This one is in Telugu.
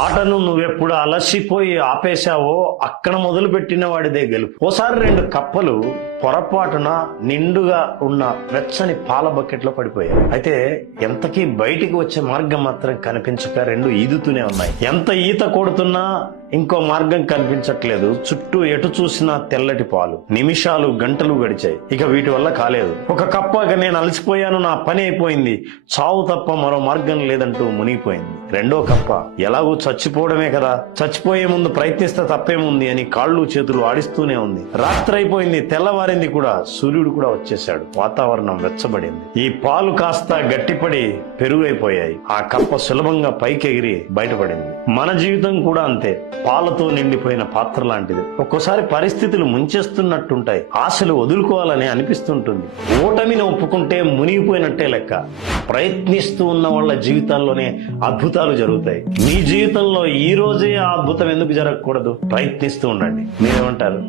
ఆటను నువ్వెప్పుడు అలసిపోయి ఆపేశావో అక్కడ మొదలుపెట్టిన వాడిదే గెలుపు. ఓసారి 2 కప్పలు పొరపాటున నిండుగా ఉన్న వెచ్చని పాల బకెట్లో పడిపోయాయి. అయితే ఎంతకీ బయటికి వచ్చే మార్గం మాత్రం కనిపించక 2 ఈదుతూనే ఉన్నాయి. ఎంత ఈత కొడుతున్నా ఇంకో మార్గం కనిపించట్లేదు. చుట్టూ ఎటు చూసినా తెల్లటి పాలు. నిమిషాలు గంటలు గడిచాయి. ఇక వీటి వల్ల కాలేదు. ఒక కప్ప నేను అలసిపోయాను, నా పని అయిపోయింది, చావు తప్ప మరో మార్గం లేదంటూ మునిగిపోయింది. రెండో కప్ప ఎలాగూ చచ్చిపోవడమే కదా, చచ్చిపోయే ముందు ప్రయత్నిస్తే తప్పేముంది అని కాళ్ళు చేతులు ఆడిస్తూనే ఉంది. రాత్రి అయిపోయింది, తెల్లవారింది కూడా, సూర్యుడు కూడా వచ్చేశాడు. వాతావరణం వెచ్చబడింది. ఈ పాలు కాస్త గట్టిపడి పెరుగైపోయాయి. ఆ కప్ప సులభంగా పైకి ఎగిరి బయటపడింది. మన జీవితం కూడా అంతే, పాలతో నిండిపోయిన పాత్ర లాంటిది. ఒక్కోసారి పరిస్థితులు ముంచేస్తున్నట్టుంటాయి. ఆశలు వదులుకోవాలని అనిపిస్తుంటుంది. ఓటమిని ఒప్పుకుంటే మునిగిపోయినట్టే లెక్క. ప్రయత్నిస్తూ ఉన్న వాళ్ళ జీవితాల్లోనే అద్భుతాలు జరుగుతాయి. మీ జీవితంలో ఈ రోజే ఆ అద్భుతం ఎందుకు జరగకూడదు? ప్రయత్నిస్తూ ఉండండి. మీరేమంటారు?